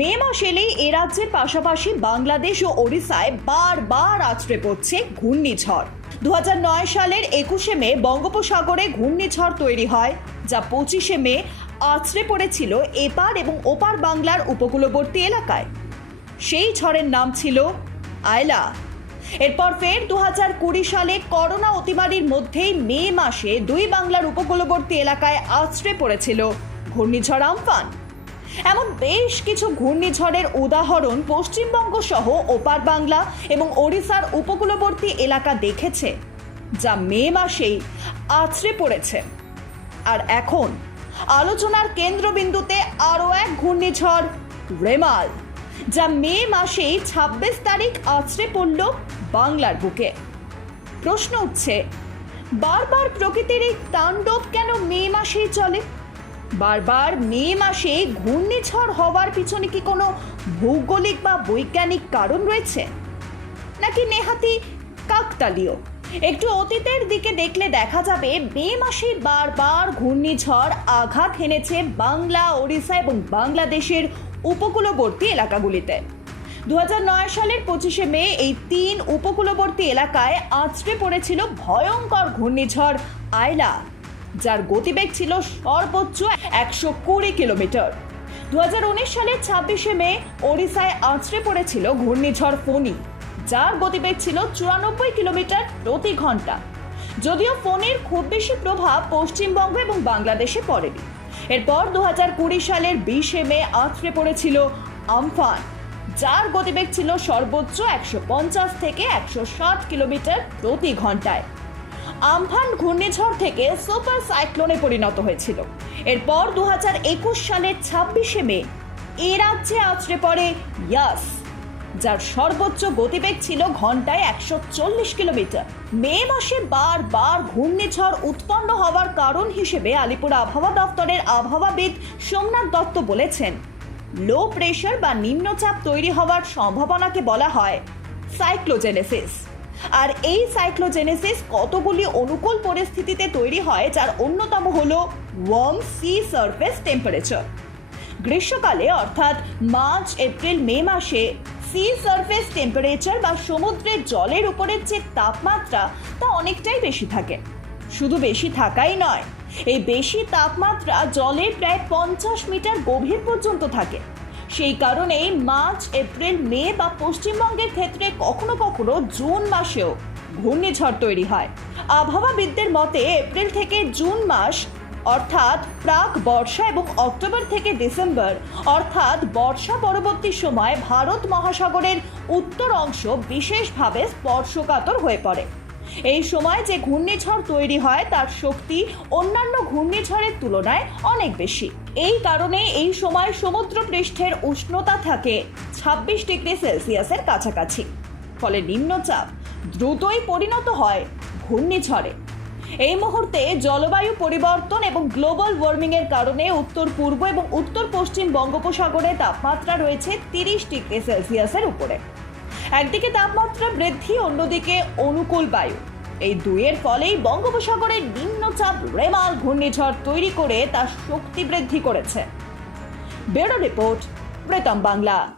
মে মাস এলেই এ রাজ্যের পাশাপাশি বাংলাদেশ ও ওড়িশায় বারবার আছড়ে পড়ছে ঘূর্ণিঝড়। দু হাজার নয় সালের একুশে মে বঙ্গোপসাগরে ঘূর্ণিঝড় তৈরি হয়, যা পঁচিশে মে আছড়ে পড়েছিল এপার এবং ওপার বাংলার উপকূলবর্তী এলাকায়। সেই ঝড়ের নাম ছিল আয়লা। এরপর ফের দু হাজার কুড়ি সালে করোনা অতিমারির মধ্যেই মে মাসে দুই বাংলার উপকূলবর্তী এলাকায় আছড়ে পড়েছিল ঘূর্ণিঝড় আমফান। এমন বেশ কিছু ঘূর্ণিঝড়ের উদাহরণ পশ্চিমবঙ্গ সহ ওপার বাংলা এবং ওড়িশার উপকূলবর্তী এলাকা দেখেছে, যা মে মাসেই আছড়ে পড়েছে। আর এখন আলোচনার কেন্দ্রবিন্দুতে আরও এক ঘূর্ণিঝড়, রেমাল, যা মে মাসেই ছাব্বিশ তারিখ আছড়ে পড়ল বাংলার বুকে। প্রশ্ন উঠছে, বারবার প্রকৃতির এই তাণ্ডব কেন মে মাসেই চলে? বারবার মে মাসে ঘূর্ণিঝড় হওয়ার পিছনে কি কোনো ভৌগোলিক বা বৈজ্ঞানিক কারণ রয়েছে? নাকি নেহাতি কাকতালীয়? একটু অতীতের দিকে দেখলে দেখা যাবে মে মাসে বারবার ঘূর্ণিঝড় আঘাত হেনেছে বাংলা, ওড়িশা এবং বাংলাদেশের উপকূলবর্তী এলাকাগুলিতে। দু হাজার নয় সালের পঁচিশে মে এই তিন উপকূলবর্তী এলাকায় আছড়ে পড়েছিল ভয়ঙ্কর ঘূর্ণিঝড় আয়লা যার গতিবেগ ছিল সর্বোচ্চ একশো কুড়ি কিলোমিটার। দু হাজার উনিশ সালের ছাব্বিশে মে ওড়িশায় আছড়ে পড়েছিল ঘূর্ণিঝড় ফণি যার গতিবেগ ছিল চুরানব্বই কিলোমিটার প্রতি ঘণ্টা। যদিও ফোনের খুব বেশি প্রভাব পশ্চিমবঙ্গ এবং বাংলাদেশে পড়েনি। এরপর দু হাজার কুড়ি সালের বিশে মে আছড়ে পড়েছিল আমফান, যার গতিবেগ ছিল সর্বোচ্চ একশো পঞ্চাশ থেকে একশো ষাট কিলোমিটার প্রতি ঘন্টায়। আমফান ঘূর্ণিঝড় থেকে সুপার সাইক্লোনে পরিণত হয়েছিল। এরপর দু হাজার একুশ সালের ছাব্বিশে মে এ রাজ্যে আছড়ে পড়ে ইয়াস, যার সর্বোচ্চ গতিবেগ ছিল ঘন্টায় একশো চল্লিশ কিলোমিটার। মে মাসে বারবার ঘূর্ণিঝড় উৎপন্ন হওয়ার কারণ হিসেবে আলিপুর আবহাওয়া দপ্তরের আবহাওয়াবিদ সোমনাথ দত্ত বলেছেন, লো প্রেশার বা নিম্নচাপ তৈরি হওয়ার সম্ভাবনাকে বলা হয় সাইক্লোজেনেসিস। আর এই সাইক্লোজেনেসিস কতগুলি অনুকূল পরিস্থিতিতে তৈরি হয় যার অন্যতম হল ওয়ার্ম সি সারফেস টেম্পারেচার গ্রীষ্মকালে, অর্থাৎ মার্চ, এপ্রিল, মে মাসে সি সারফেস টেম্পারেচার বা সমুদ্রের জলের উপরের যে তাপমাত্রা, তা অনেকটাই বেশি থাকে। শুধু বেশি থাকাই নয়, এই বেশি তাপমাত্রা জলের প্রায় পঞ্চাশ মিটার গভীর পর্যন্ত থাকে। সেই কারণেই মার্চ, এপ্রিল, মে বা পশ্চিমবঙ্গের ক্ষেত্রে কখনো কখনো জুন মাসেও ঘূর্ণিঝড় তৈরি হয়। আবহাওয়াবিদদের মতে, এপ্রিল থেকে জুন মাস, অর্থাৎ প্রাক বর্ষা এবং অক্টোবর থেকে ডিসেম্বর, অর্থাৎ বর্ষা পরবর্তী সময় ভারত মহাসাগরের উত্তর অংশ বিশেষভাবে স্পর্শকাতর হয়ে পড়ে। এই সময় যে ঘূর্ণিঝড় তৈরি হয়, তার শক্তি অন্যান্য ঘূর্ণিঝড়ের তুলনায় অনেক বেশি। এই কারণে এই সময় সমুদ্র পৃষ্ঠের উষ্ণতা থাকে ছাব্বিশ ডিগ্রি সেলসিয়াসের কাছাকাছি। ফলে নিম্নচাপ দ্রুতই পরিণত হয় ঘূর্ণিঝড়ে। এই মুহূর্তে জলবায়ু পরিবর্তন এবং গ্লোবাল ওয়ার্মিং এর কারণে উত্তর পূর্ব এবং উত্তর পশ্চিম বঙ্গোপসাগরে তাপমাত্রা রয়েছে তিরিশ ডিগ্রি সেলসিয়াসের উপরে। একদিকে তাপমাত্রা বৃদ্ধি, অন্যদিকে অনুকূল বায়ু। এই দুইয়ের ফলেই বঙ্গোপসাগরের নিম্নচাপ, রেমাল ঘূর্ণিঝড় তৈরি করে তার শক্তি বৃদ্ধি করেছে। Bureau report Pritam Bangla.